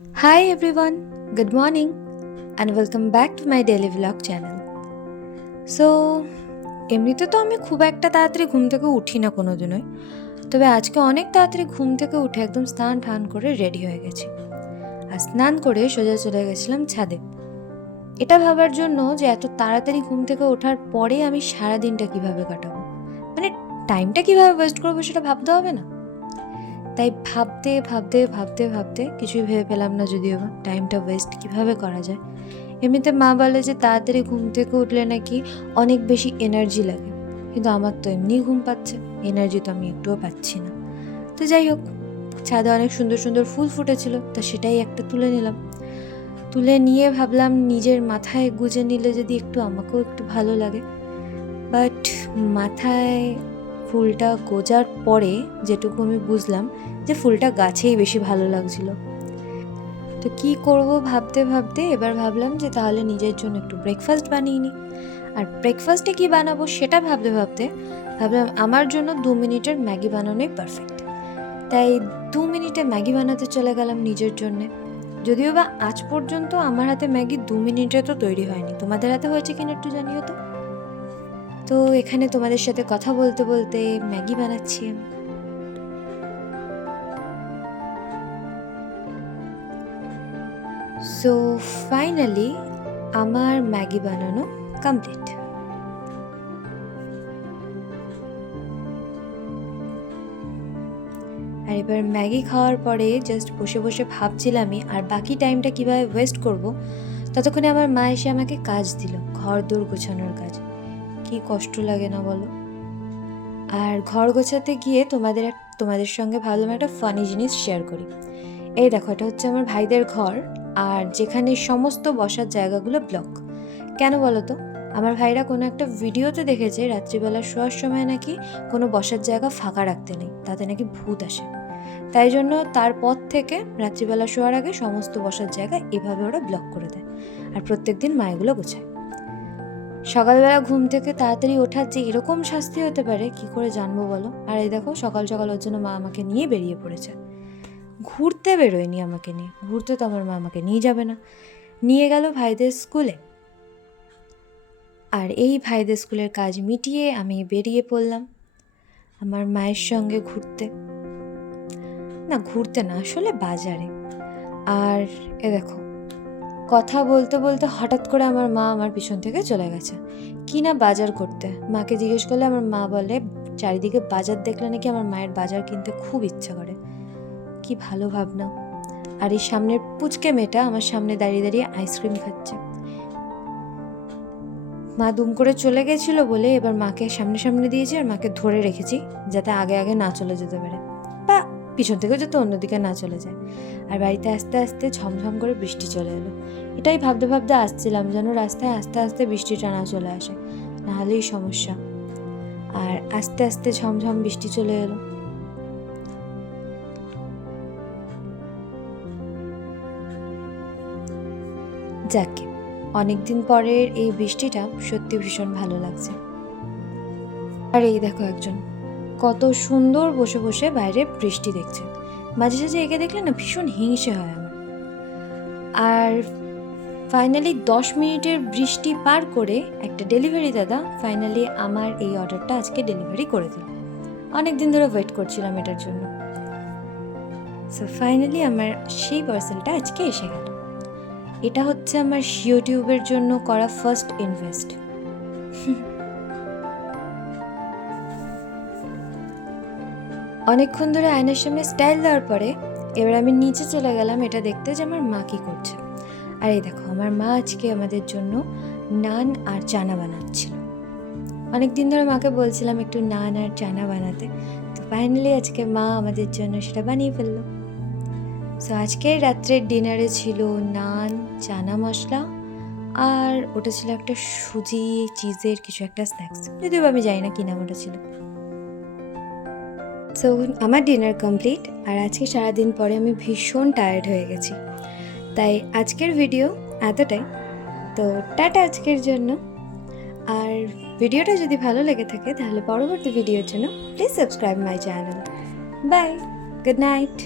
Hi everyone, good morning and welcome back to my daily vlog channel. So, এমনিতে তো আমি খুব একটা তাড়াতাড়ি ঘুম থেকে উঠি না কোনোদিনই। তবে আজকে অনেক তাড়াতাড়ি ঘুম থেকে উঠে একদম স্নান টান করে রেডি হয়ে গেছি। আর স্নান করে সোজা চলে গেছিলাম ছাদে। এটা ভাবার জন্য যে এত তাড়াতাড়ি ঘুম থেকে ওঠার পরে আমি সারা দিনটা কিভাবে কাটাবো, মানে টাইমটা কিভাবে ওয়েস্ট করবো সেটা ভাবতে হবে না। তাই ভাবতে ভাবতে ভাবতে ভাবতে কিছুই ভেবে পেলাম না, যদিও বা টাইমটা ওয়েস্ট কিভাবে করা যায়। এমনিতে মা বলে যে তাড়াতাড়ি ঘুম থেকে উঠলে নাকি অনেক বেশি এনার্জি লাগে, কিন্তু আমার তো এমনি ঘুম পাচ্ছে, এনার্জি তো আমি একটুও পাচ্ছি না। তো যাই হোক, ছাদে অনেক সুন্দর সুন্দর ফুল ফুটেছিল, তা সেটাই একটা তুলে নিলাম। তুলে নিয়ে ভাবলাম নিজের মাথায় গুজে নিলে যদি একটু আমাকেও একটু ভালো লাগে। বাট মাথায় ফুলটা গোজার পরে যেটুকু আমি বুঝলাম যে ফুলটা গাছেই বেশি ভালো লাগছিল। তো কি করব ভাবতে ভাবতে এবার ভাবলাম যে তাহলে নিজের জন্য একটু ব্রেকফাস্ট বানিয়ে নিই। আর ব্রেকফাস্টে কি বানাবো সেটা ভাবতে ভাবতে ভাবলাম আমার জন্য 2 মিনিটের ম্যাগি বানানোই পারফেক্ট। তাই 2 মিনিটে ম্যাগি বানাতে চলে গেলাম নিজের জন্যে। যদিও বা আজ পর্যন্ত আমার হাতে ম্যাগি 2 মিনিটে তো তৈরি হয়নি, তোমাদের হাতে হয়েছে কিনা একটু জানিও তো। তো এখানে তোমাদের সাথে কথা বলতে বলতে ম্যাগি বানাচ্ছি আমি। সো ফাইনালি আমার ম্যাগি বানানো কমপ্লিট। আর এবার ম্যাগি খাওয়ার পরে জাস্ট বসে বসে ভাবছিলামই আর বাকি টাইমটা কীভাবে ওয়েস্ট করব। ততক্ষণে আমার মা এসে আমাকে কাজ দিল, ঘর দোর গোছানোর কাজ। কি কষ্ট লাগে না বলো। আর ঘর গোছাতে গিয়ে তোমাদের সঙ্গে ভাবলাম একটা ফানি জিনিস শেয়ার করি। এই দেখো, এটা হচ্ছে আমার ভাইদের ঘর, আর যেখানে সমস্ত বসার জায়গাগুলো ব্লক। কেন বলো তো? আমার ভাইরা কোনো একটা ভিডিওতে দেখেছে রাত্রিবেলা শোয়ার সময় নাকি কোনো বসার জায়গা ফাঁকা রাখতে নেই, তাতে নাকি ভূত আসে। তাই জন্য তারপর থেকে রাত্রিবেলা শোয়ার আগে সমস্ত বসার জায়গা এভাবে ওরা ব্লক করে দেয়, আর প্রত্যেক দিন মা এগুলো গোছায়। সকালবেলা ঘুম থেকে তাড়াতাড়ি ওঠার যে এরকম শাস্তি হতে পারে কি করে জানবো বলো। আর এই দেখো, সকাল সকাল ওর জন্য মা আমাকে নিয়ে বেরিয়ে পড়েছে। ঘুরতে বেরোয়নি আমাকে নিয়ে, ঘুরতে তো আমার মা আমাকে নিয়ে যাবে না, নিয়ে গেল ভাইদের স্কুলে। আর এই ভাইদের স্কুলের কাজ মিটিয়ে আমি বেরিয়ে পড়লাম আমার মায়ের সঙ্গে ঘুরতে। না, ঘুরতে না, আসলে বাজারে। আর এ দেখো, কথা বলতে বলতে হঠাৎ করে আমার মা আমার পিছন থেকে চলে গেছে কি না বাজার করতে। মাকে জিজ্ঞেস করলে আমার মা বলে চারিদিকে বাজার দেখলে নাকি আমার মায়ের বাজার কিনতে খুব ইচ্ছা করে। কি ভালো ভাবনা। আর এই সামনের পুচকে মেয়েটা আমার সামনে দাঁড়িয়ে দাঁড়িয়ে আইসক্রিম খাচ্ছে। মা দুম করে চলে গেছিলো বলে এবার মাকে সামনে সামনে দিয়েছি আর মাকে ধরে রেখেছি যাতে আগে আগে না চলে যেতে পারে, বা পিছন থেকে যাতে অন্যদিকে না চলে যায়। আর বাড়িতে আস্তে আস্তে ঝমঝম করে বৃষ্টি চলে এলো। এটাই ভাবতে ভাবতে আসছিলাম যেন রাস্তায় আস্তে আস্তে বৃষ্টিটা না চলে আসে, নাহলেই সমস্যা। আর আস্তে আস্তে ঝমঝম বৃষ্টি চলে এলো। যাকে অনেকদিন পরের এই বৃষ্টিটা সত্যি ভীষণ ভালো লাগছে। আর এই দেখো, একজন কত সুন্দর বসে বসে বাইরে বৃষ্টি দেখছে। মাঝে সাঝে একে দেখলে না ভীষণ হিংসে হয় আমার। আর ফাইনালি 10 মিনিটের বৃষ্টি পার করে একটা ডেলিভারি দাদা ফাইনালি আমার এই অর্ডারটা আজকে ডেলিভারি করে দিল। অনেক দিন ধরে ওয়েট করছিলাম এটার জন্য। সো ফাইনালি আমার সেই পার্সেলটা আজকে এসে গেল। এটা হচ্ছে আমার ইউটিউবের জন্য করা ফার্স্ট ইনভেস্ট। অনেকক্ষণ ধরে আয়নার সামনে স্টাইল দেওয়ার পরে এবার আমি নিচে চলে গেলাম এটা দেখতে যে আমার মা কী করছে। আর এই দেখো, আমার মা আজকে আমাদের জন্য নান আর চানা বানাচ্ছিল। অনেক দিন ধরে মাকে বলছিলাম একটু নান আর চানা বানাতে, তো ফাইনালি আজকে মা আমাদের জন্য সেটা বানিয়ে ফেললো। সো আজকের রাত্রের ডিনারে ছিল নান, চানা মশলা, আর ওটা ছিল একটা সুজি চিজের কিছু একটা স্ন্যাক্স, যদিও আমি জানি না কী নাম ওটা ছিল। সো আমার ডিনার কমপ্লিট, আর আজকে সারাদিন পরে আমি ভীষণ টায়ার্ড হয়ে গেছি। তাই আজকের ভিডিও এতটাই। তো টাটা আজকের জন্য। আর ভিডিওটা যদি ভালো লেগে থাকে তাহলে পরবর্তী ভিডিওর জন্য please subscribe my channel. Bye, good night.